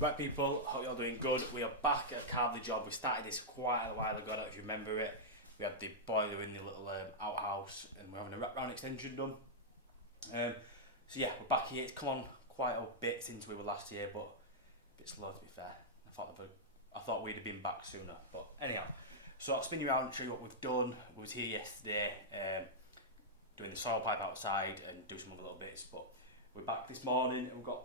Right people, hope you're all doing good. We are back at calverley job. We started this quite a while ago, I don't know if you remember it. We had the boiler in the little outhouse and we're having a wrap round extension done. So yeah, we're back here. It's come on quite a bit since we were last year, but a bit slow to be fair. I thought we'd have been back sooner, but anyhow. So I'll spin you around and show you what we've done. We was here yesterday doing the soil pipe outside and do some other little bits, but we're back this morning and we've got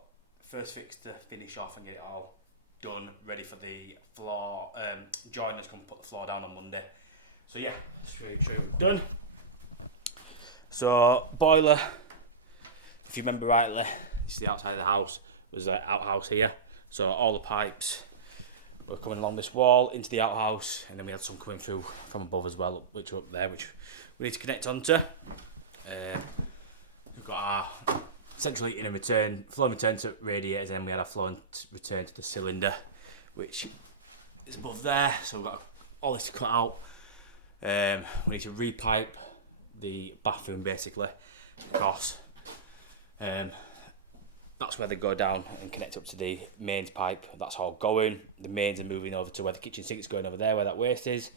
first fix to finish off and get it all done, ready for the floor. Joiners come put the floor down on Monday. So yeah, straight we've done. So boiler, if you remember rightly, this is the outside of the house. There's an outhouse here. So all the pipes were coming along this wall into the outhouse, and then we had some coming through from above as well, which are up there, which we need to connect onto. We've got our central heating and flow and return to radiators, and then we had our flow and return to the cylinder, which is above there. So we've got all this to cut out. We need to repipe the bathroom basically, because that's where they go down and connect up to the mains pipe. That's all going. The mains are moving over to where the kitchen sink's going over there, where that waste is.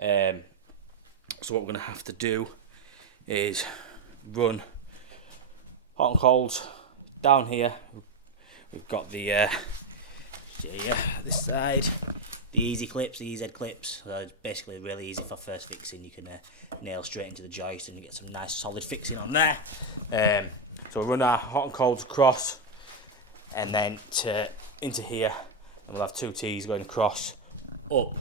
So what we're going to have to do is run hot and cold down here. We've got the this side, the easy clips, the EZ clips. So it's basically really easy for first fixing. You can nail straight into the joist and you get some nice solid fixing on there. So we'll run our hot and colds across and then into here, and we'll have two T's going across, up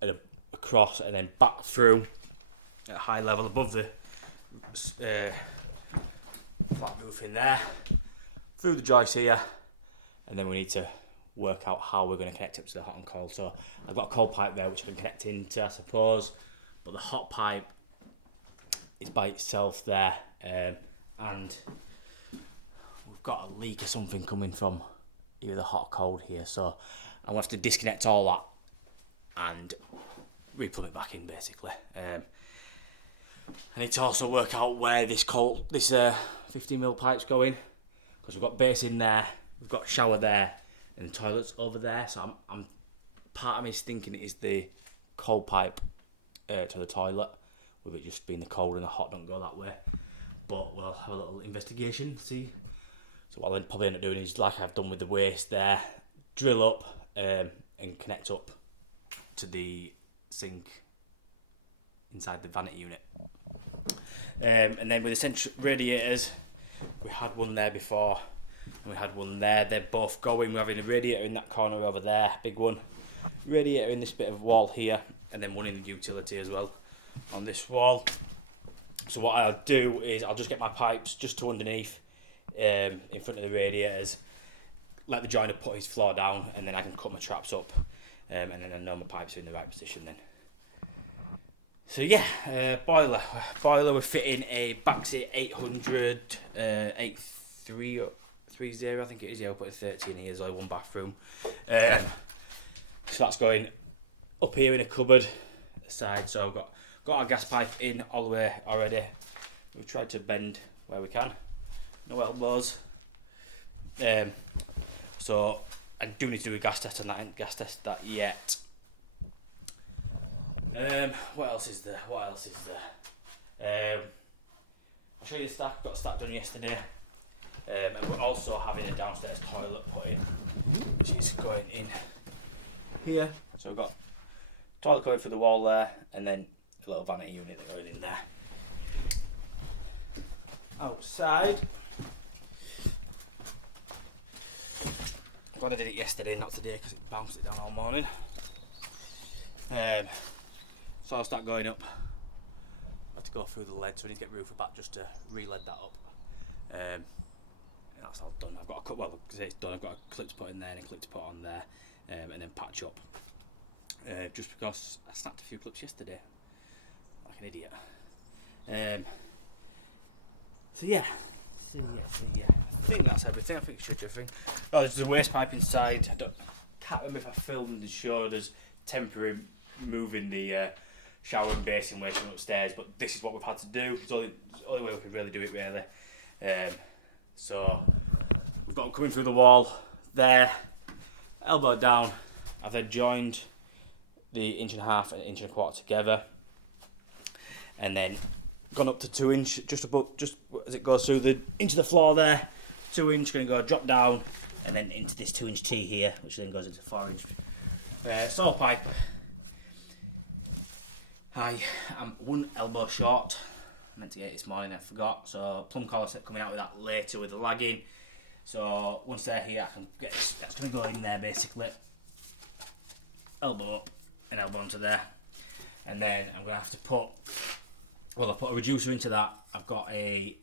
and across, and then back through at a high level above the flat roof in there, through the joist here, and then we need to work out how we're going to connect up to the hot and cold. So I've got a cold pipe there which I can connect into, I suppose, but the hot pipe is by itself there, and we've got a leak or something coming from either the hot or cold here, so I'm going to have to disconnect all that and replumb it back in basically. I need to also work out where this 15mm pipe's going, because we've got base in there, we've got shower there, and the toilet's over there. So I'm part of me is thinking it is the cold pipe to the toilet, with it just being the cold and the hot don't go that way. But we'll have a little investigation, see. So what I'll probably end up doing is, like I've done with the waste there, drill up and connect up to the sink inside the vanity unit. And then with the central radiators, we had one there before and we had one there. They're both going. We're having a radiator in that corner over there, big one. Radiator in this bit of wall here, and then one in the utility as well on this wall. So what I'll do is I'll just get my pipes just to underneath in front of the radiators, let the joiner put his floor down, and then I can cut my traps up, and then I know my pipes are in the right position then. So yeah, boiler we're fitting a Baxi 800 8330, I think it is. Yeah, we'll put a 30 in here. There's only one bathroom, so that's going up here in a cupboard at the side. So I've got our gas pipe in all the way already. We've tried to bend where we can, no elbows. So I do need to do a gas test on that. I haven't gas tested that yet. What else is there? I'll show you the stack. Got a stack done yesterday. And we're also having a downstairs toilet put in, which is going in here. So we've got toilet going through the wall there, and then a little vanity unit that goes in there. Outside, I'm glad I did it yesterday, not today, because it bounced it down all morning. So I'll start going up. I have to go through the lead, so I need to get roofer back just to re-lead that up. And that's all done. I've got it's done. I've got a clip to put in there and a clip to put on there, and then patch up. Just because I snapped a few clips yesterday, like an idiot. So yeah. I think that's everything. I think it should be everything. Oh, there's a waste pipe inside. Can't remember if I filmed and showed us temporary moving the shower and basin waste from upstairs, but this is what we've had to do. It's the only way we can really do it, really. So we've got them coming through the wall there, elbow down. I've then joined the 1.5 and 1.25 together, and then gone up to 2 inch, just as it goes through into the floor there. 2 inch, going to go drop down, and then into this 2 inch T here, which then goes into 4 inch saw pipe. I am 1 elbow short. I meant to get it this morning, I forgot. So plumb collar set coming out with that later with the lagging. So once they're here, I can get this. That's going to go in there basically. Elbow up and elbow onto there, and then I'm going to have to put. Well, I put a reducer into that. I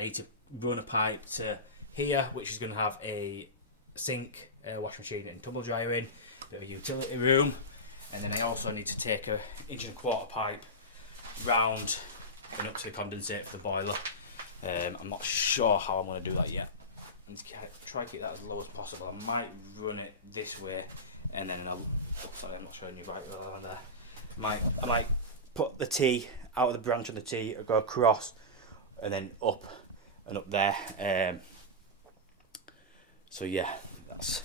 need to run a pipe to here, which is going to have a sink, washing machine, and tumble dryer in. Bit of a utility room, and then I also need to take a 1.25 pipe round and up to the condensate for the boiler. I'm not sure how I'm going to do that yet. I'm just try to keep that as low as possible. I might run it this way, and then I'm not showing you right well there. I might put the T out of the branch of the T, go across, and then up and up there. So yeah, that's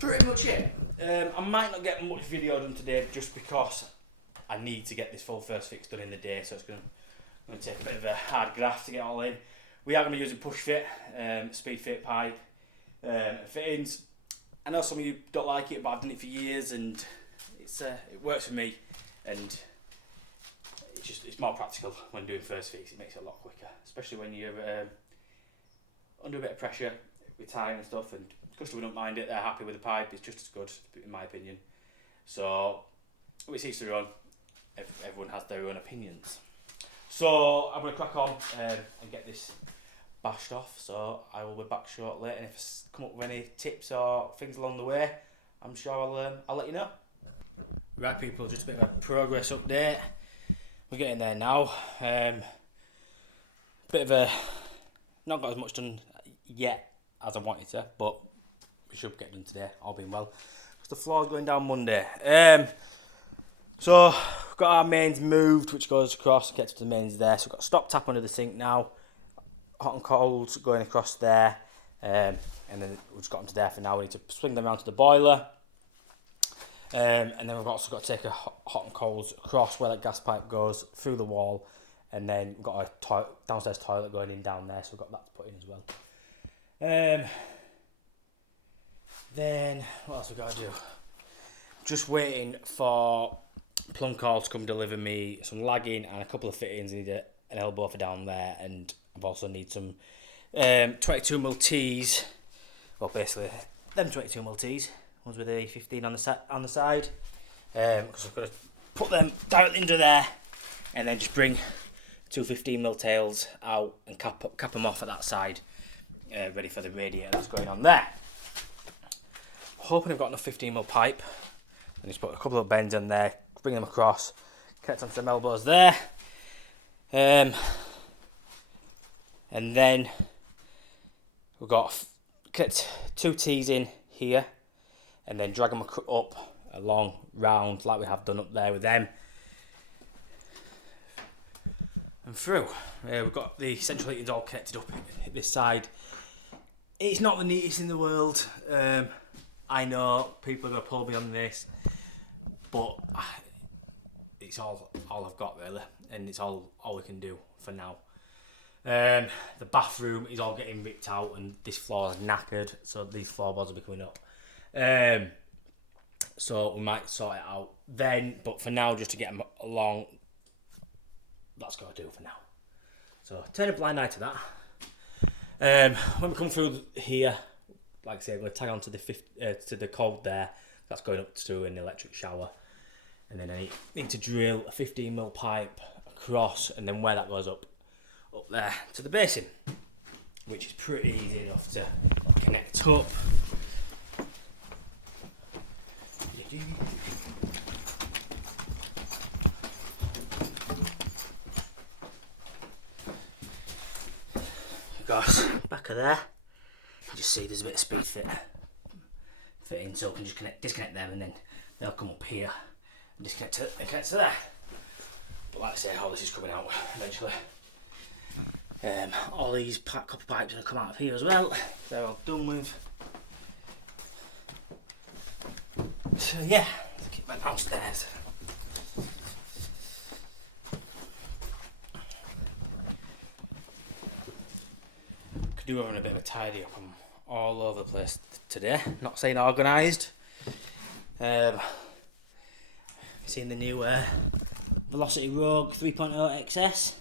pretty much it. I might not get much video done today just because I need to get this full first fix done in the day, so it's going to take a bit of a hard graft to get all in. We are going to be using push fit, speed fit pipe, fittings. I know some of you don't like it, but I've done it for years and it works for me, and it's more practical when doing first fix. It makes it a lot quicker, especially when you're under a bit of pressure with time and stuff, and customer don't mind it, they're happy with the pipe, it's just as good in my opinion. So it's each their own, everyone has their own opinions. So I'm going to crack on and get this bashed off, so I will be back shortly, and if I come up with any tips or things along the way, I'm sure I'll let you know. Right people, just a bit of a progress update. We're getting there now. Not got as much done yet as I wanted to, but we should get done today, all being well. Because the floor's going down Monday. So we've got our mains moved, which goes across and gets to the mains there. So we've got a stop tap under the sink now. Hot and cold going across there. And then we've just got them to there for now. We need to swing them around to the boiler. And then we've also got to take a hot and cold across where that gas pipe goes through the wall, and then we've got a downstairs toilet going in down there, so we've got that to put in as well. Then what else we got to do? Just waiting for Plumber to come deliver me some lagging and a couple of fittings. I need an elbow for down there, and I've also need some 22mm T's. Well, basically them 22mm T's. Ones with a 15 on the side, because I've got to put them directly into there, and then just bring 2 15mm tails out and cap them off at that side, ready for the radiator that's going on there. Hoping I've got enough 15mm pipe, and just put a couple of bends in there, bring them across, connect onto some elbows there, and then we've got connect 2 T's in here, and then drag them up along round like we have done up there with them and through. We've got the central heating all connected up this side. It's not the neatest in the world. I know people are going to pull me on this, but it's all I've got really, and it's all we can do for now. The bathroom is all getting ripped out, and this floor is knackered, so these floorboards will be coming up. So we might sort it out then, but for now, just to get them along, that's got to do for now. So turn a blind eye to that. When we come through here, like I say, I'm going to tag on to the cold there. That's going up to an electric shower, and then I need to drill a 15mm pipe across, and then where that goes up there to the basin, which is pretty easy enough to connect up. Goes back of there. You just see there's a bit of speed fitting, so we can just disconnect them, and then they'll come up here and disconnect to there. But like I say, all this is coming out eventually. All these copper pipes are going to come out of here as well. They're all done with. So yeah, let's get back downstairs. Could do having a bit of a tidy up. I'm all over the place today. Not saying organised. Seen the new Velocity Rogue 3.0 XS.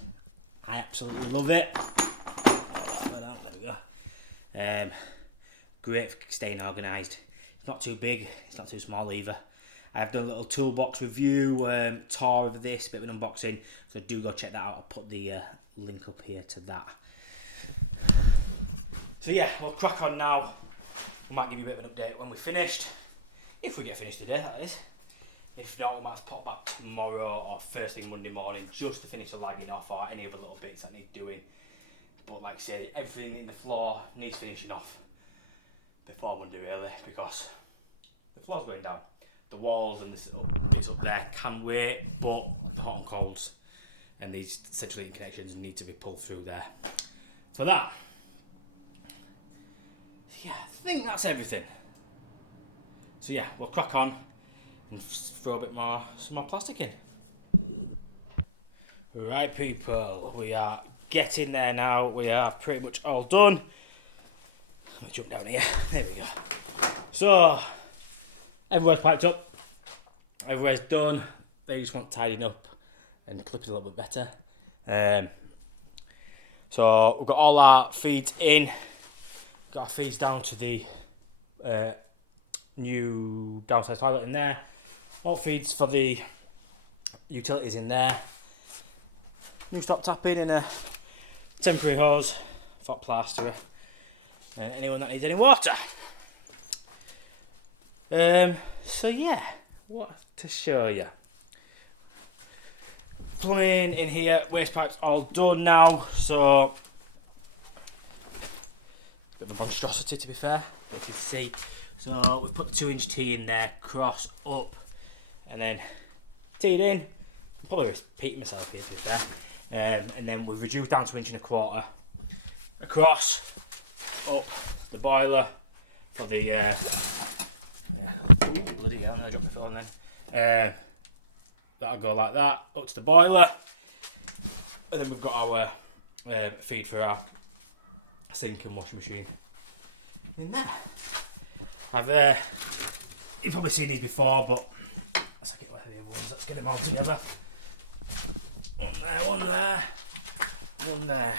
I absolutely love it. There we go. Great for staying organised. It's not too big, it's not too small either. I've done a little toolbox review, tour of this, bit of an unboxing, so do go check that out. I'll put the link up here to that. So yeah, we'll crack on now. We might give you a bit of an update when we're finished. If we get finished today, that is. If not, we might pop back tomorrow or first thing Monday morning just to finish the lagging off or any other little bits that need doing. But like I say, everything in the floor needs finishing off before Monday really, because the floor's going down. The walls and the bits up there can wait, but the hot and colds and these central heating connections need to be pulled through there. For that, yeah, I think that's everything. So yeah, we'll crack on and throw a bit more, some more plastic in. Right people, we are getting there now. We are pretty much all done. Let me jump down here. There we go. So, everywhere's piped up. Everywhere's done. They just want tidying up and clipping a little bit better. So, we've got all our feeds in. Got our feeds down to the new downstairs toilet in there. All feeds for the utilities in there. New stop tapping and a temporary hose for plasterer. Anyone that needs any water. So yeah, what to show you. Plumbing in here, waste pipes all done now. So, bit of a monstrosity to be fair, you can see. So we've put the 2-inch T in there, cross up, and then T'd in. I'm probably repeating myself here to be fair. And then we've reduced down to 1.25 inches across, up the boiler for the bloody hell, I dropped my phone then. That'll go like that, up to the boiler, and then we've got our feed for our sink and washing machine in there. You've probably seen these before, but let's get one of the other ones. Let's get them all together. One there, one there, one there.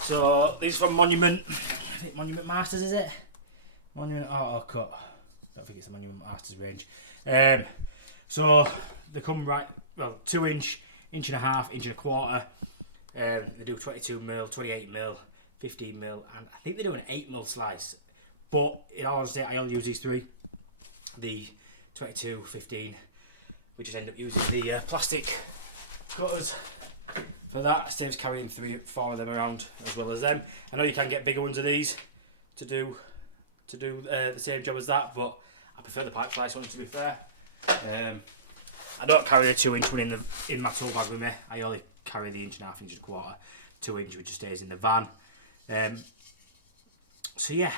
So these are from Monument. I think Monument Masters, is it? Monument Auto Cut. I don't think it's the Monument Masters range. So they come right, well, 2-inch, 1.5 inches, 1.25 inches. They do 22mm, 28mm, 15mm, and I think they do an 8mm slice. But in all honesty, I only use these three. The 22, 15. We just end up using the plastic cutters for that. Saves carrying 3-4 of them around as well as them. I know you can get bigger ones of these to do the same job as that, but I prefer the pipe slice ones to be fair. I don't carry the 2-inch one in my tool bag with me. I only carry the 1.5 inches, 1.25 2-inch, which just stays in the van. So yeah,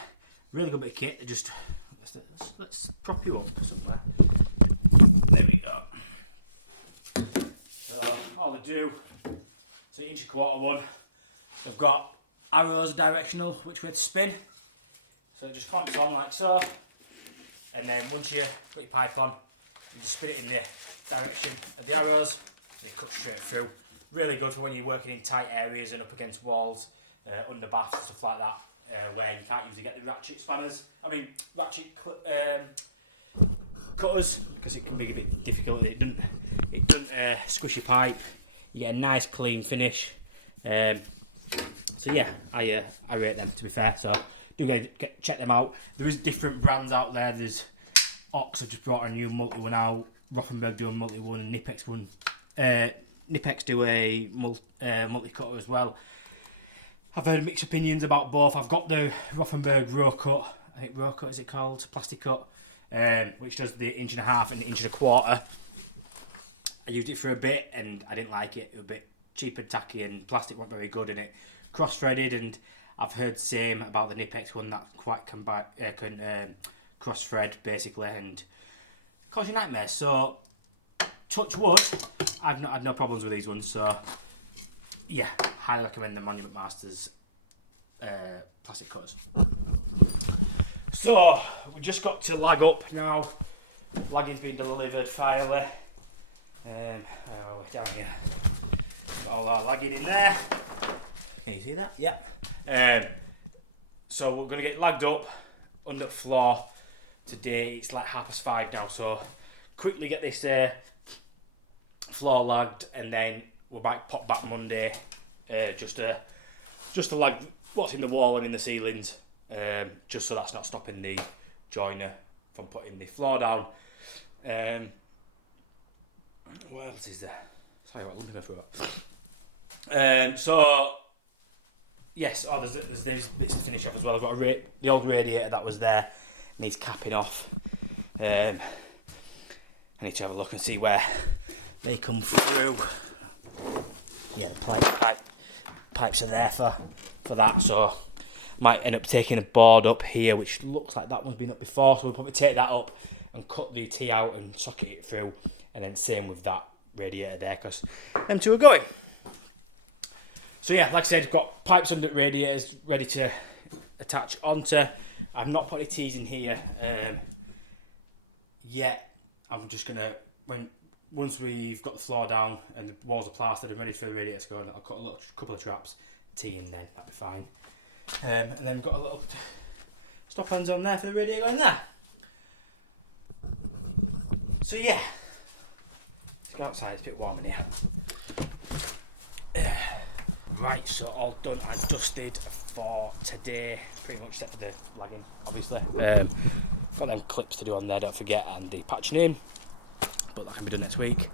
really good bit of kit. Just let's prop you up somewhere. There we go. So all they do, it's an 1.25 inch one. They've got arrows directional which way to spin. So it just clamps on like so. And then once you've got your pipe on, you just spin it in the direction of the arrows. And it cuts straight through. Really good for when you're working in tight areas and up against walls, under baths and stuff like that, where you can't usually get the ratchet cutters, because it can be a bit difficult. It doesn't squish your pipe. You get a nice clean finish. So yeah, I rate them to be fair. So do check them out. There is different brands out there. There's Ox have just brought a new multi one out. Rothenberg do a multi one, and Nipex one. Nipex do a multi cutter as well. I've heard mixed opinions about both. I've got the Rothenberg Row Cut. I think Row Cut is it called? Plastic cut, which does the 1.5 and 1.25 inches. I used it for a bit and I didn't like it. It was a bit cheap and tacky, and plastic wasn't very good, and it cross-threaded. And I've heard the same about the Nipex one that quite can cross-thread basically, and cause you nightmares. So, touch wood, I've not had no problems with these ones. So, yeah, highly recommend the Monument Masters plastic cutters. So, we just got to lag up now. Lagging's been delivered finally. Down here. Got all our lagging in there. Can you see that? Yeah. So we're going to get lagged up under the floor today. It's like 5:30 now, so quickly get this floor lagged, and then we might pop back Monday just to lag what's in the wall and in the ceilings, just so that's not stopping the joiner from putting the floor down. What else is there? Sorry, what lumping my throat. So yes, there's these bits to finish off as well. I've got the old radiator that was there, needs capping off. I need to have a look and see where they come through. Yeah, the pipes are there for that, so might end up taking a board up here, which looks like that one's been up before, so we'll probably take that up and cut the T out and socket it through, and then same with that radiator there, because them two are going. So yeah, like I said, got pipes under the radiators ready to attach onto. I've not put any T's in here yet. I'm just gonna, once we've got the floor down and the walls are plastered and ready for the radiator to go, I'll cut a couple of traps, T in there, that'll be fine. And then we've got a little stop hands on there for the radiator going there. So yeah, let's go outside, it's a bit warm in here. Right, so all done and dusted for today, pretty much except for the lagging, obviously. Got them clips to do on there, don't forget, and the patching in, but that can be done next week.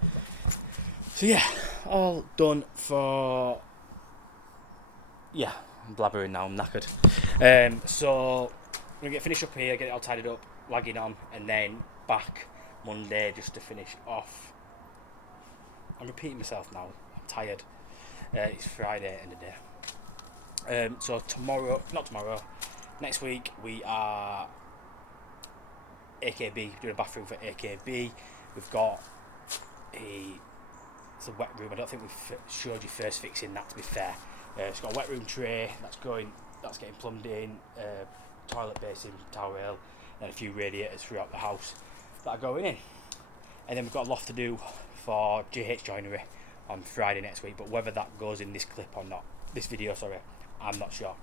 So yeah, all done for, yeah, I'm blabbering now, I'm knackered. So I'm going to finish up here, get it all tidied up, lagging on, and then back Monday just to finish off. I'm repeating myself now, I'm tired. It's Friday end of the day. So next week we are AKB, doing a bathroom for AKB. We've got it's a wet room. I don't think we've showed you first fixing that, to be fair. It's got a wet room tray that's getting plumbed in, toilet basin, towel rail, and a few radiators throughout the house that are going in. And then we've got a loft to do for JH Joinery on Friday next week, but whether that goes in this clip or not, this video, sorry, I'm not sure.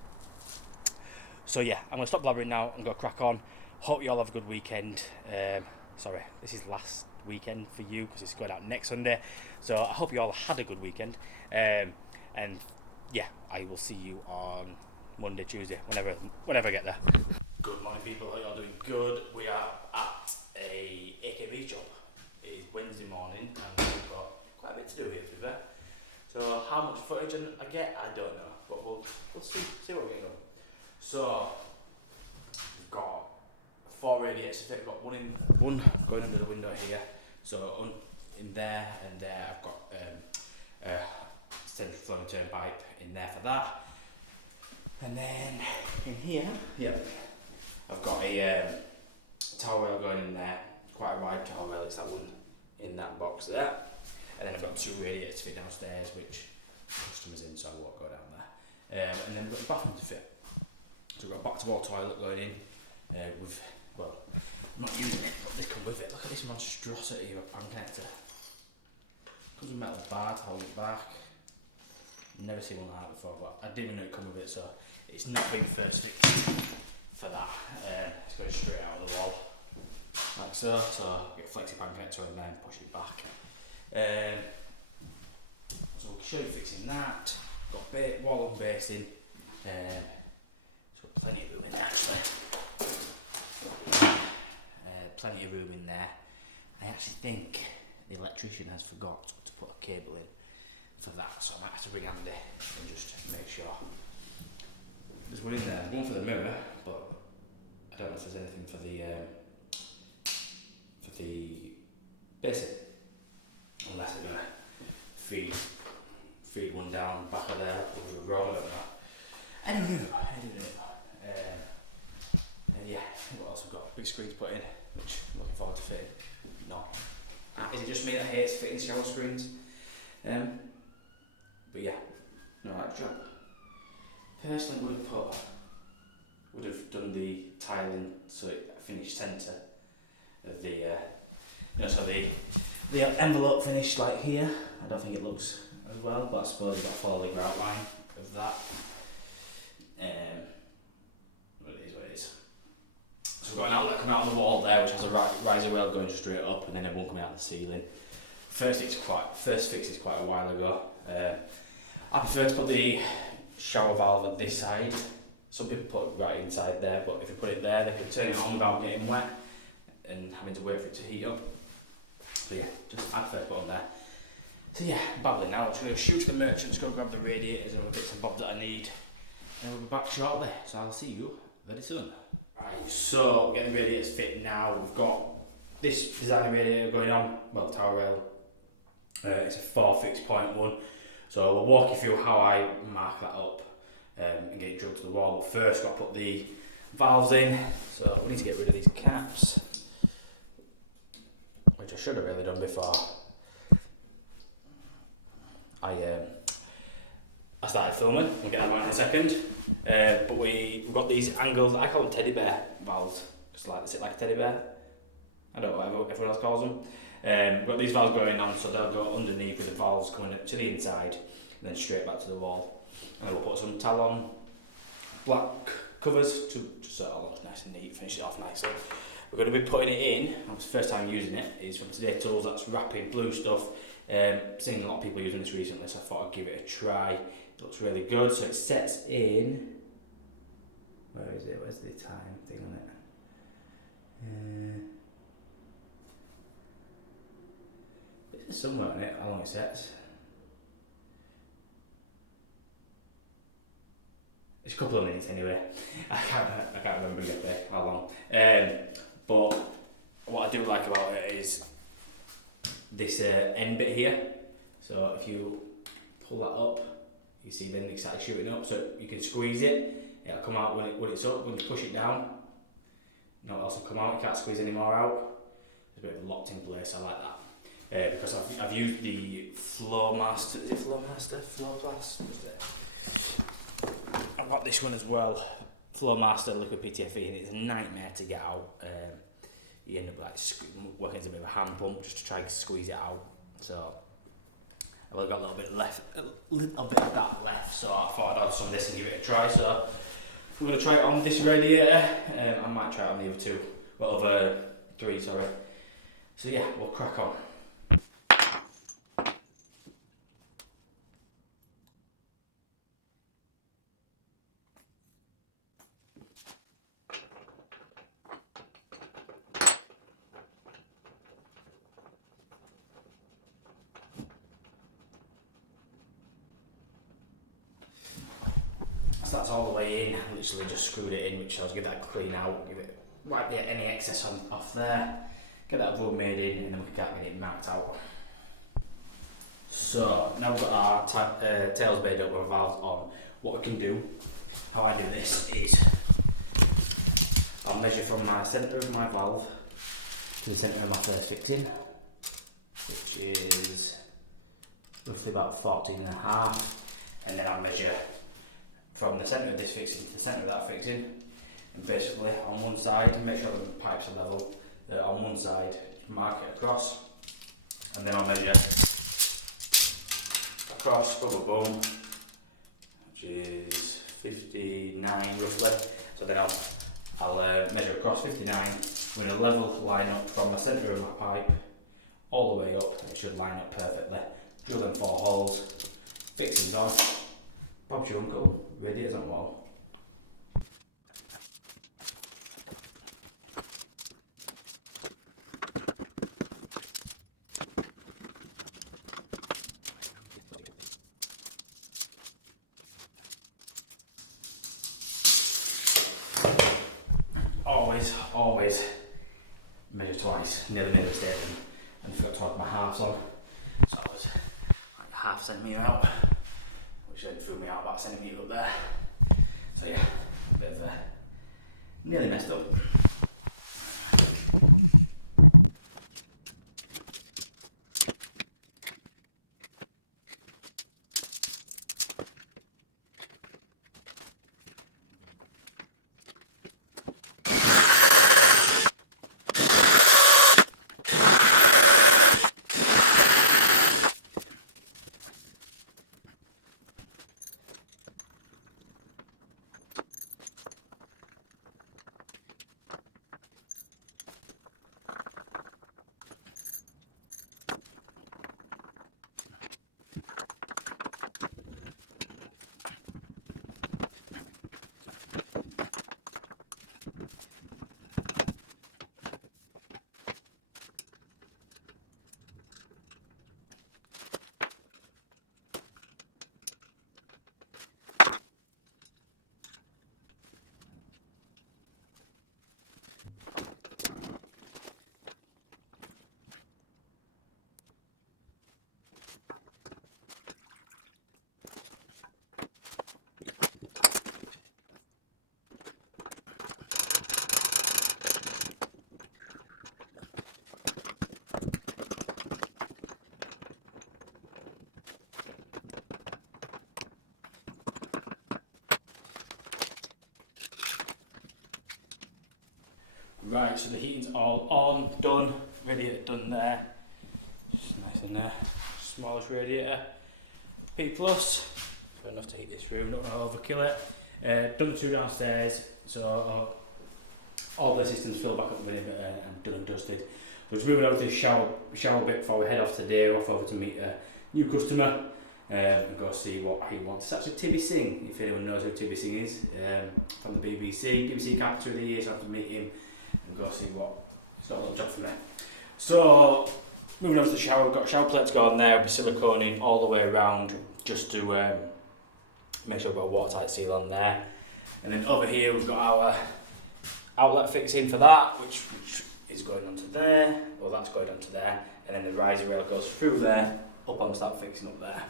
So yeah, I'm going to stop blabbering now and go crack on. Hope you all have a good weekend. Sorry, this is last weekend for you because it's going out next Sunday. So I hope you all had a good weekend. And yeah, I will see you on Monday, Tuesday, whenever I get there. Good morning, people. Hope you're all doing good. We are at a AKB job. It is Wednesday morning and we've got quite a bit to do here, to be fair. So how much footage I get, I don't know, but we'll see what we're getting on. So we've got 4 radiators. We've got one going under the window here. So in there and there, I've got central flow and turn pipe in there for that. And then in here, yep, I've got a towel rail going in there. Quite a wide towel rail. It's that one in that box there. And then I've got 2 radiators to fit downstairs, which customers in, so I won't go down there. And then we've got the bathroom to fit. So we've got a back-to-wall toilet going in. I'm not using it, but this comes with it. Look at this monstrosity of a pan connector. Comes with metal bar to hold it back. Never seen one like that before, but I didn't even know it come with it, so it's not been first fixed for that. It's going straight out of the wall, like so. So get a flexi pan connector and then push it back. So we'll show you fixing that. Got wall and basin. So plenty of room in there actually. Plenty of room in there. I actually think the electrician has forgot to put a cable in for that, so I might have to ring Andy and just make sure. There's one in there, one for the mirror, but I don't know if there's anything for the basin, unless they're gonna feed one down back of there over the road. I don't know. And yeah, what else we've got? Big screens put in, which I'm looking forward to fitting. not. Is it just me that hates fitting shower screens? But yeah, no, right job. Personally would have done the tiling so it finished centre of the, so the envelope finished like here. I don't think it looks as well, but I suppose you've got to follow the grout line of that. But it is what it is. So we've got an outlet coming out of the wall there, which has a riser rail going straight up, and then everyone coming out of the ceiling. First fix is quite a while ago. I prefer to put the shower valve at this side. Some people put it right inside there, but if you put it there, they can turn it on without getting wet and having to wait for it to heat up. So yeah, I prefer to put on there. So yeah, babbling now. I'm just going to shoot to the merchants, go grab the radiators and all the bits and bobs that I need. And we'll be back shortly, so I'll see you very soon. Right, so getting the radiators fit now. We've got this designer radiator going on, well, tower rail. It's a 4.1. So we'll walk you through how I mark that up and get it drilled to the wall. But first, got to put the valves in. So we need to get rid of these caps, which I should have really done before I started filming. We'll get that on in a second. But we've got these angles. I call them teddy bear valves, just like they sit like a teddy bear. I don't know what everyone else calls them. We've got these valves going on, so they'll go underneath with the valves coming up to the inside and then straight back to the wall. And then we'll put some Talon black covers to just so it all looks nice and neat, finish it off nicely. We're going to be putting it in. It's the first time using it. It's from Today Tools. That's rapid blue stuff. Seen a lot of people using this recently, so I thought I'd give it a try. It looks really good. So it sets in. Where is it? Where's the time thing on it? There's somewhere on it, how long it sets. It's a couple of minutes anyway. I can't remember exactly how long. But what I do like about it is this end bit here. So if you pull that up, you see then it started shooting up. So you can squeeze it. It'll come out when it's up. When you push it down, no, it'll also come out. You can't squeeze any more out. It's a bit of a locked in place. I like that. Because I've used the Flowmaster, is it Flowmaster? Flowblast? I've got this one as well, Flowmaster Liquid PTFE, and it's a nightmare to get out. You end up like working as a bit of a hand pump just to try and squeeze it out. So I've only got a little bit of that left, so I thought I'd add some of this and give it a try. So we're going to try it on this radiator. I might try it on the other two, well, other three, sorry. So yeah, we'll crack on. So that's all the way in. I literally just screwed it in, which I'll give that a clean out, wipe any excess off there, get that rub made in, and then we can get it marked out. So now we've got our tails made up with valves on. What we can do, how I do this is, I'll measure from my centre of my valve to the centre of my first fixing, which is roughly about 14.5, and then I'll measure from the centre of this fixing to the centre of that fixing, and basically on one side, make sure the pipes are level, on one side mark it across, and then I'll measure across, boom, boom, which is 59 roughly. So then I'll measure across 59 with a level line up from the centre of my pipe all the way up. It should line up perfectly. Drill in 4 holes, fixings on, Bob's your uncle, radiators on wall. Always measure twice, nearly made a mistake and forgot to have my halves on. So I was like half centimetre out, which then threw me out about a centimetre up there. So yeah, a bit of nearly messed up. Right, so the heating's all on, done, radiator done there. Just nice in there. Smallest radiator. P plus. Got enough to heat this room, don't want to overkill it. Done the 2 downstairs, so all the systems filled back up with it and done and dusted. We're just moving over to the shower bit before we head off today. We're off over to meet a new customer and go see what he wants. It's actually Tibby Singh, if anyone knows who Tibby Singh is, from the BBC Carpenter of the Year, so I have to meet him and go see what he's got a little job for me. So moving on to the shower, we've got shower plates going there, with siliconing all the way around just to make sure we've got a watertight seal on there. And then over here we've got our outlet fixing for that, which is going onto there, well that's going onto there, and then the riser rail goes through there, up onto that fixing up there.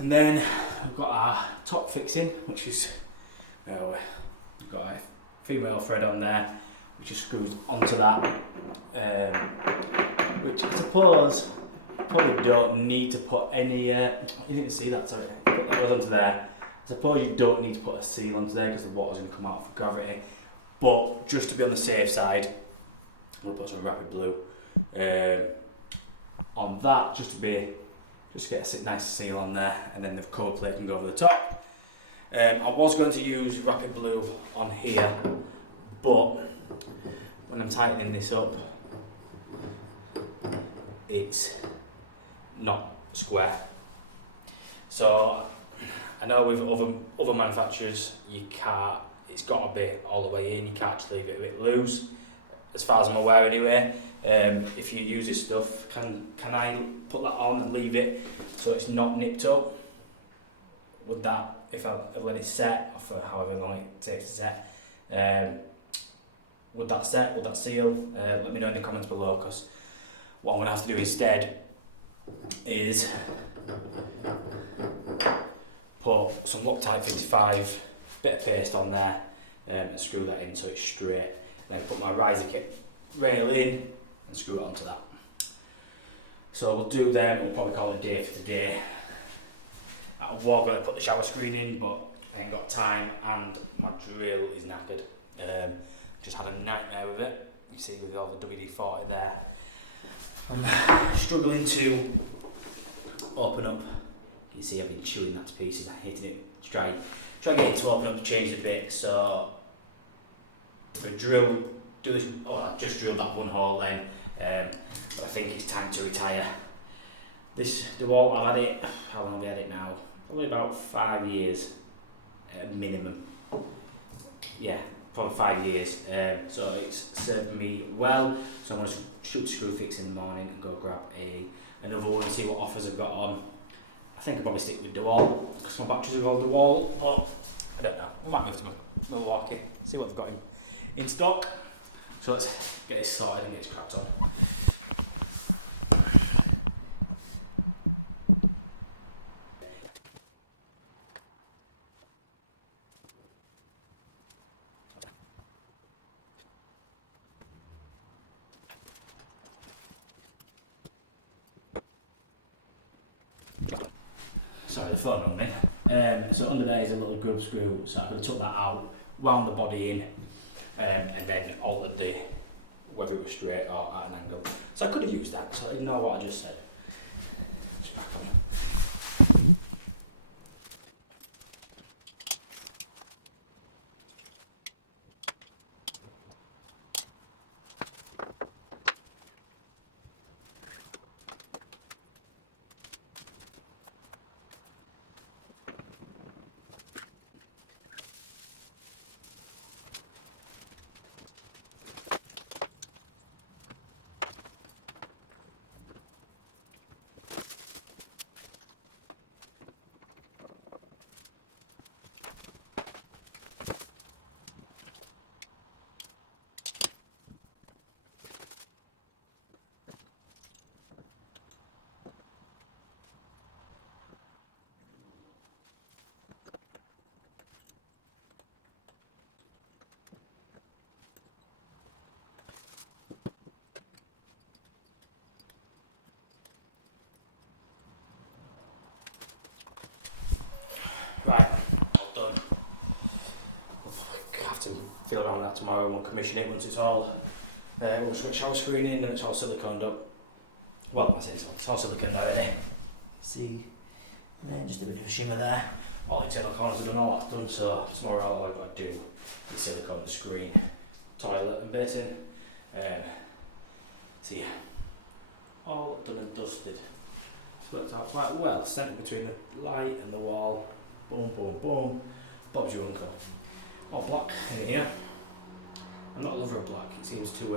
And then we've got our top fixing, which is, we've got a female thread on there, which just screws onto that, which I suppose probably don't need to put any, you didn't see that, sorry, put that goes onto there. I suppose you don't need to put a seal onto there because the water's going to come out for gravity, but just to be on the safe side, I'm going to put some rapid blue on that, just to get a nice seal on there, and then the cold plate can go over the top. I was going to use rapid blue on here, but when I'm tightening this up, it's not square. So I know with other manufacturers, you can't. It's got to be all the way in. You can't just leave it a bit loose, as far as I'm aware anyway. If you use this stuff, can I put that on and leave it so it's not nipped up? Would that, if I let it set, or for however long it takes to set, would that set? Would that seal? Let me know in the comments below, because what I'm going to have to do instead is put some Loctite 55, bit of paste on there, and screw that in so it's straight. Then put my riser kit rail in and screw it onto that. So we'll do them, we'll probably call it a day for today. I was going to put the shower screen in, but I ain't got time and my drill is knackered. Just had a nightmare with it. You see with all the WD-40 there. I'm struggling to open up. You see I've been chewing that to pieces, I'm hitting it to try get it to open up to change the bit. So the drill, I just drilled that one hole then, but I think it's time to retire. This DeWalt, I've had it, how long have I had it now? Probably about 5 years at minimum. Yeah, probably 5 years. So it's served me well. So I'm going to shoot screw fix in the morning and go grab another one and see what offers I've got on. I think I'll probably stick with DeWalt because my batteries are all DeWalt, but I don't know. I might move to Milwaukee, see what they've got in stock. So let's get this sorted and get this cracked on. Sorry, the phone rang me. So under there is a little grub screw, so I could have took that out, wound the body in, and then altered whether it was straight or at an angle. So I could have used that, so ignore what I just said. Just back on. to feel around that tomorrow and we'll commission it once it's all, we'll just get shower screening and it's all siliconed up. Well, I say it's all silicone already. See, and then just a bit of a shimmer there. All the internal corners are done, all that's done, so tomorrow all I've got to do is silicone the screen, toilet and basin. So yeah, all done and dusted. It's worked out quite well, centre between the light and the wall. Boom, boom, boom. Bob's your uncle. All black in here. I'm not a lover of black, it seems to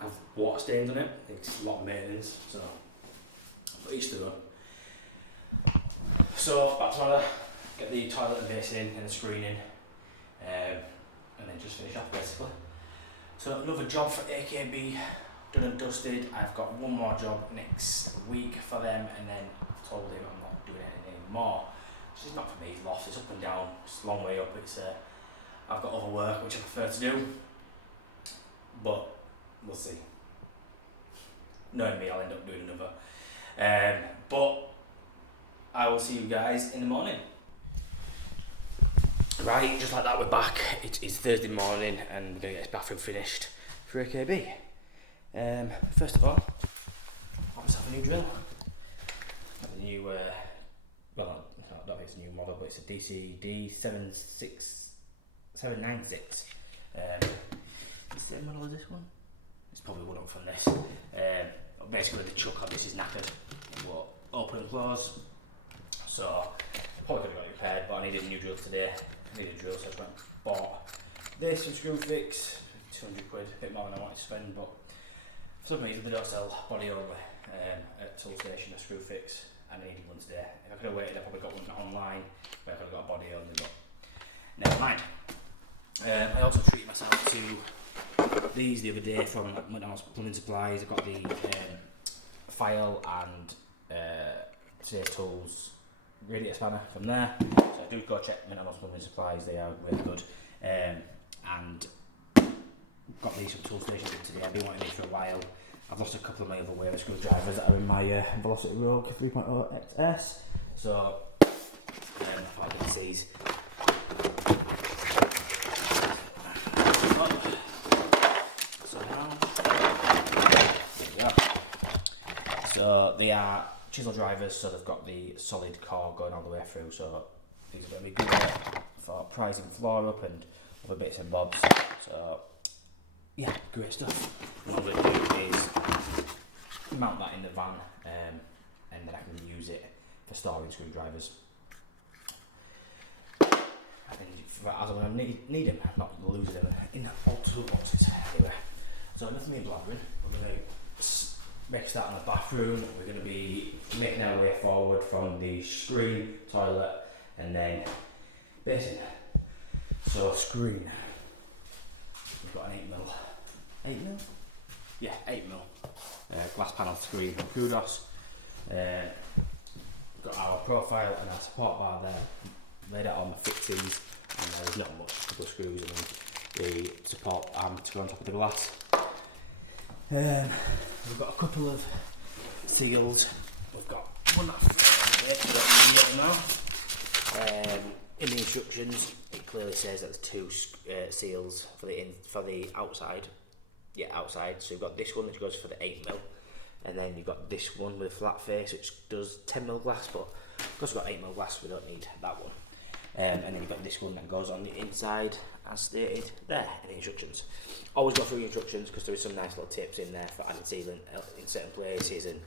have water stains on it. It's a lot of maintenance, so but each their own. So back to my get the toilet and basin and the screening, and then just finish off basically. So another job for AKB done and dusted. I've got one more job next week for them, and then I've told him I'm not doing anything anymore. This is not for me, Loft, it's up and down, it's a long way up. It's I've got other work which I prefer to do, but we'll see. Knowing me, I'll end up doing another. But I will see you guys in the morning. Right, just like that, we're back. It's Thursday morning and we're going to get this bathroom finished for AKB. First of all, let's have a new drill. Got the new, well, I don't think it's a new model, but it's a DCD 796. Is the same model as this one? It's probably one up from this. Basically, the chuck on this is knackered. What, open and close. So, probably could have got it repaired, but I needed a new drill today. I needed a drill, so I just went and bought this from Screw Fix. 200 quid, a bit more than I wanted to spend, but for some reason they don't sell body only at Tool Station or Screw Fix, and I needed one today. If I could have waited, I probably got one online, but I could have got a body only, but never mind. I also treated myself to these the other day from McDonald's Plumbing Supplies. I got the file and Safe Tools radiator spanner from there. So do go check McDonald's Plumbing Supplies, they are really good. And got these from Tool Station today. I've been wanting these for a while. I've lost a couple of my other wear screwdrivers that are in my Velocity Rogue 3.0 XS. So I thought I'd get these. So they are chisel drivers, so they've got the solid core going all the way through, so these are going to be good for prising floor up and other bits and bobs. So yeah, great stuff. What I'm going to do is mount that in the van, and then I can use it for storing screwdrivers. And as and when I need them, not losing them in all toolboxes. Anyway, so nothing in blabbering. We're going to make a start on the bathroom. We're going to be making our way forward from the screen, toilet, and then basin. So screen. We've got an 8mm. 8mm? Yeah, 8mm. Glass panel screen from Kudos. We've got our profile and our support bar there. Laid out all my fixings, and there's not much, a couple of screws and then the support arm to go on top of the glass. We've got a couple of seals. We've got one that's now. In the instructions, it clearly says that there's two seals for the outside. Yeah, outside. So you've got this one which goes for the 8mm, and then you've got this one with a flat face which does 10mm glass, but because we've got 8mm glass, we don't need that one. And then you've got this one that goes on the inside, as stated there in the instructions. Always go through the instructions because there is some nice little tips in there for adding sealant in certain places and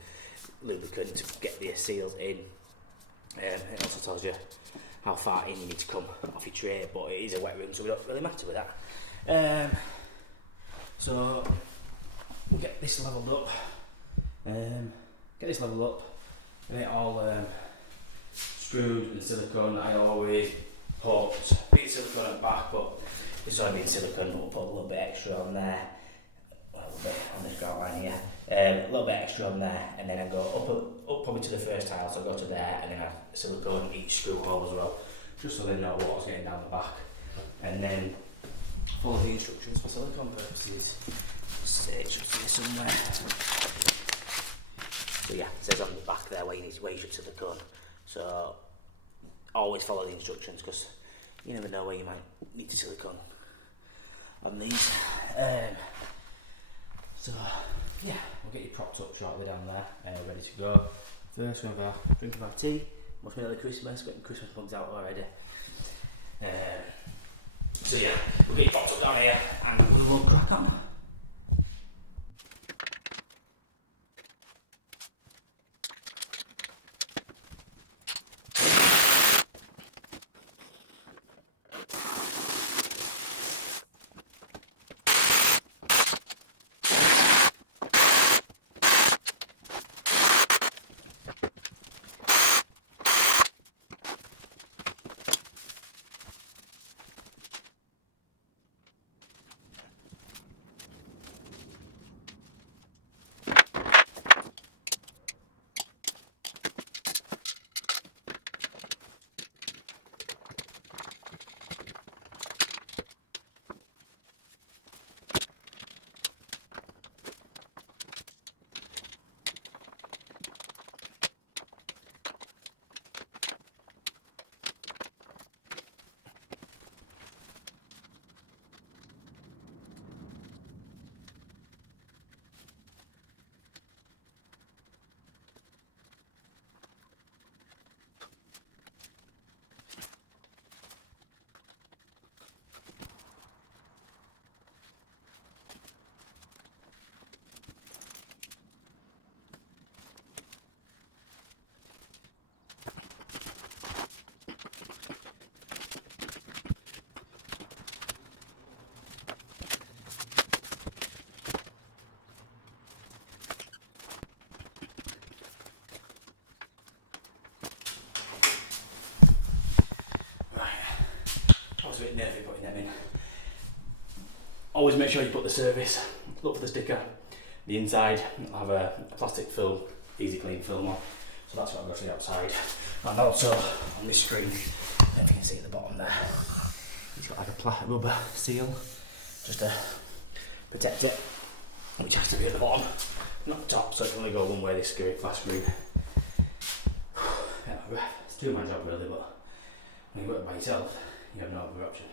lubricant to get the seals in. It also tells you how far in you need to come off your tray, but it is a wet room, so we don't really matter with that. So we'll get this levelled up. Get it all screwed and silicone. I always put a bit of silicone at the back, but this only needs silicone. We'll put a little bit extra on there, a little bit on this grout line here, a little bit extra on there, and then I go up probably to the first tile, so I go to there, and then I silicone each screw hole as well, just so they know what's getting down the back, and then follow the instructions for silicone purposes. It should be somewhere. So yeah, it says on the back there where you should silicone. So always follow the instructions because you never know where you might need silicone on these. So yeah, we'll get you propped up shortly down there, ready to go. First we have our drink of our tea. Much early Christmas, got your Christmas mugs out already. So yeah, we'll get you propped up down here and we'll crack on. A bit nervy putting them in. Always make sure you put the service, look for the sticker. The inside will have a plastic film, easy clean film on. So that's what I've got to the outside. And also on this screen, if you can see at the bottom there, it's got like a rubber seal just to protect it, which has to be at the bottom, not the top, so it can only go one way, this glass screen. Yeah, it's doing my job really, but when you work by yourself, you have no other option.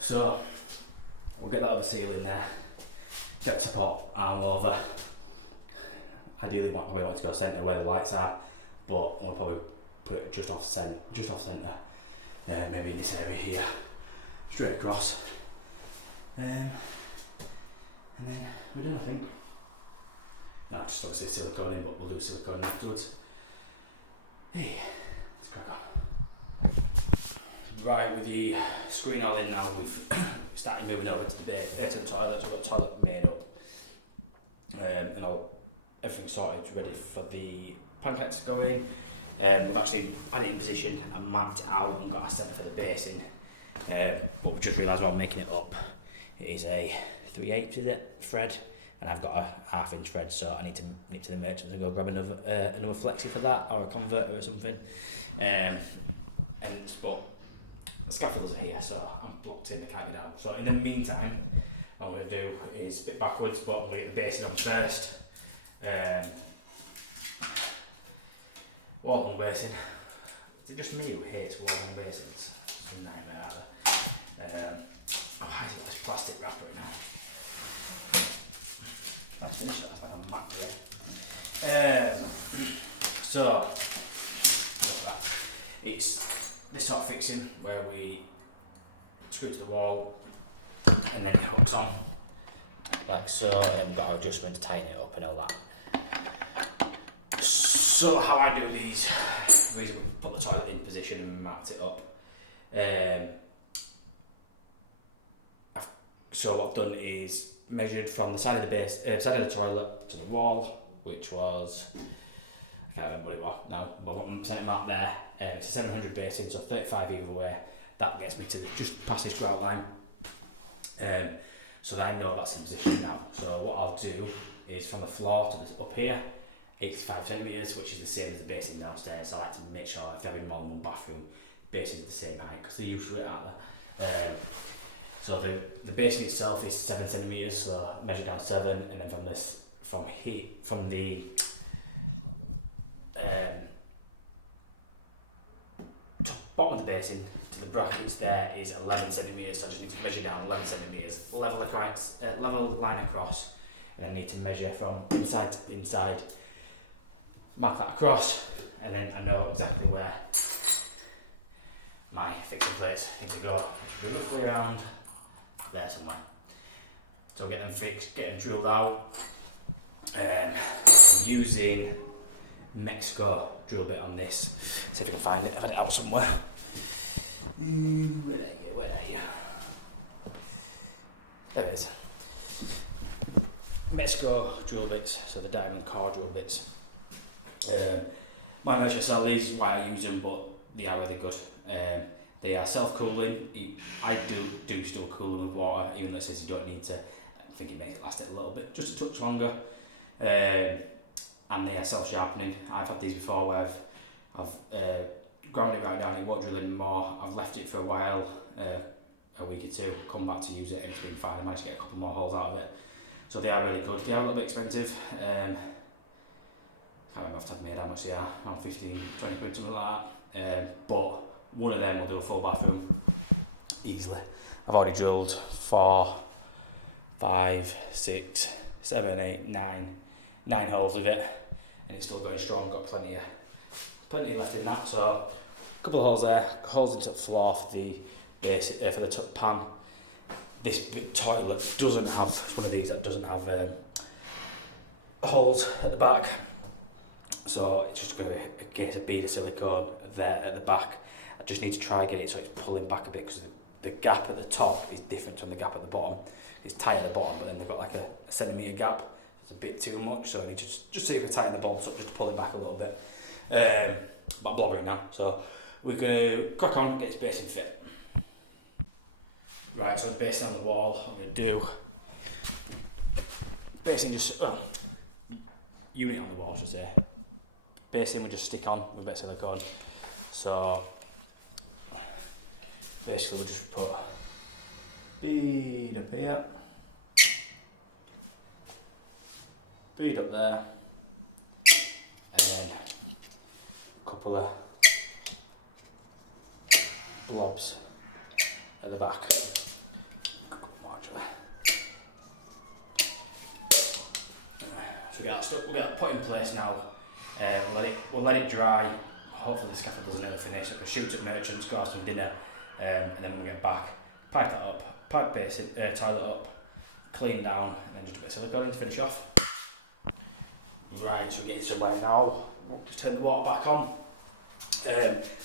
So we'll get that other seal in there, get support arm over. Ideally we want to go centre where the lights are, but we'll probably put it just off centre, maybe in this area here, straight across. And then we're done, I think. No, just obviously silicone in, but we'll do silicone afterwards. Hey, let's crack on. Right, with the screen all in now, we've started moving over to the toilet, so we've got the toilet made up. And everything's sorted, ready for the pancakes to go in. We've actually had it in position and mapped it out and got a set for the basin. But we've just realised while making it up, it is a 3/8 is it, thread, and I've got a 1/2 inch thread, so I need to nip to the merchants and go grab another flexi for that, or a converter or something. But the scaffolders are here, so I'm blocked in, I can't get out. So in the meantime, what I'm going to do is a bit backwards, but I'm going to get the basin on first. Wall hung basin. Is it just me who hates wall hung basins? It's a nightmare out there. Why has it got this plastic wrapper in now? Let's finish that, that's like a mat there. So, look at that. It's this sort of fixing where we screw to the wall and then it hooks on like so, and we've got our adjustment to tighten it up and all that. So how I do these, we put the toilet in position and marked it up. So what I've done is measured from the side of the side of the toilet to the wall, which was, I can't remember what it was now, but I'm setting mark there. It's a 700 basin, so 35 either way. That gets me to just past this grout line. So that I know that's in position now. So what I'll do is from the floor to up here, 85 centimetres, which is the same as the basin downstairs. So I like to make sure if you're having more than one bathroom, basin is the same height because they're used to it, aren't they? So the basin itself is 7 centimetres, so measure down 7, and then from the bottom of the basin to the brackets there is 11 centimetres, so I just need to measure down 11 centimetres, level line across, and I need to measure from inside to inside, mark that across, and then I know exactly where my fixing plates need to go. Should be roughly around there somewhere. So get them fixed, get them drilled out. I'm using Mexico drill bit on this. See if I can find it. I've had it out somewhere. Where are you? There it is. Mexico drill bits, so the diamond core drill bits. My measure sell these, why I use them, but they are really good. They are self-cooling. I do still cool them with water, even though it says you don't need to. I think it makes it last it a little bit, just a touch longer. And they are self-sharpening. I've had these before where I've ground it right down, it won't drill anymore. I've left it for a while, a week or two, come back to use it and it's been fine. I managed to get a couple more holes out of it. So they are really good. They are a little bit expensive. Can't remember off the top of my head how much they are, around 15, 20 quid, something like that. But one of them will do a full bathroom easily. I've already drilled 4, 5, 6, 7, 8, 9 holes with it, and it's still going strong. Got plenty left in that. So a couple of holes there, holes into the floor for the basic for the pan. This toilet doesn't have, it's one of these that doesn't have holes at the back, so it's just going to be a case of bead of silicone there at the back. I just need to try and get it so it's pulling back a bit, because the gap at the top is different from the gap at the bottom. It's tight at the bottom, but then they've got like a centimetre gap. It's a bit too much, so I need to just see if we tighten the bolts up just to pull it back a little bit. But I'm blobbering now, so we're going to crack on and get this basin fit. Right, so the basin on the wall, I'm going to do basin just, unit on the wall I should say. Basin we just stick on with a bit of silicone. So basically we'll just put bead up here, bead up there, and then a couple of blobs at the back. So we get that stuck, we'll get that put in place now. We'll let it dry. Hopefully the scaffold doesn't ever finish. I can shoot at merchants, go have some dinner, and then when we get back, pipe that up, pipe basin, toilet up, clean down, and then just a bit of silicone to finish off. Right, so we're getting somewhere now. We'll just turn the water back on.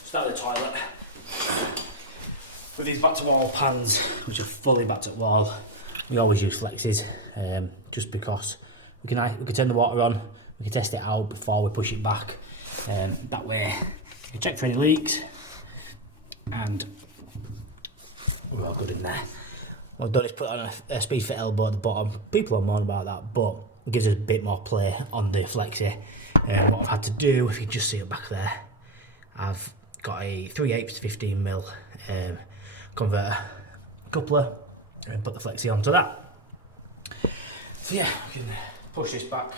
Start the toilet. With these back to wall pans, which are fully back to wall, we always use flexes, just because we can turn the water on, we can test it out before we push it back. That way we can check for any leaks, and we're all good in there. What I've done is put on a speed fit elbow at the bottom. People are moaning about that, but it gives us a bit more play on the flexi. What I've had to do, if you can just see it back there, I've got a 3/8 to 15mm converter coupler and put the flexi onto that. So yeah, we can push this back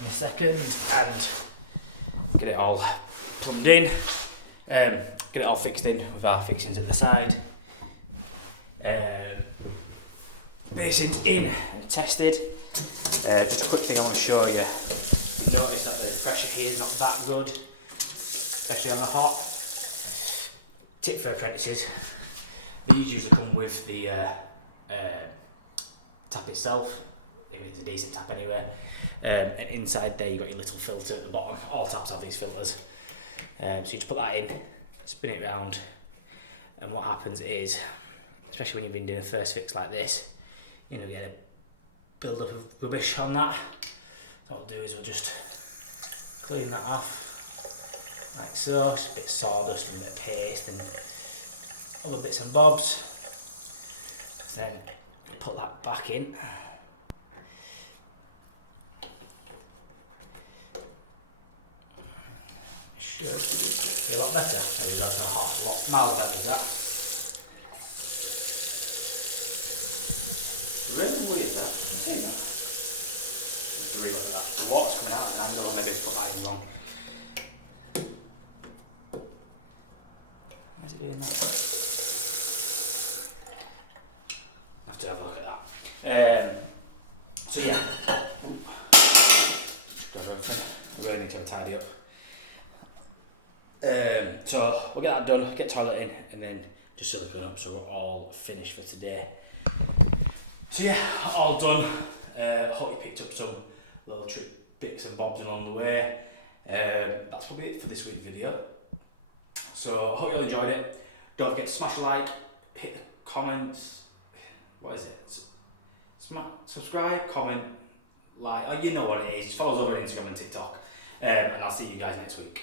in a second and get it all plumbed in, get it all fixed in with our fixings at the side. Basins in and tested. Just a quick thing I want to show you. Notice that the pressure here is not that good, especially on the hot. Tip for apprentices, these usually come with the tap itself, if it's a decent tap anyway. And inside there you've got your little filter at the bottom. All taps have these filters. So you just put that in, spin it round, and what happens is, especially when you've been doing a first fix like this, you know, you get a build up of rubbish on that. So what we'll do is we'll just clean that off, like so. Just a bit of sawdust and a bit of paste and other bits and bobs. Then put that back in. Should be a lot better. There we go, so hot, a lot mild better than that. Really weird that. You see that? Just reload that. The water's coming out at an angle, maybe it's put that in wrong. Why is it doing that? So yeah, grab everything. I really need to have a tidy up. So we'll get that done, get toilet in, and then just silicone up so we're all finished for today. So yeah, all done. Hope you picked up some little trick bits and bobs along the way. That's probably it for this week's video. So I hope you all enjoyed it. Don't forget to smash a like, hit the comments. What is it? Subscribe, comment, like. Oh, you know what it is. Just follow us over on Instagram and TikTok. And I'll see you guys next week.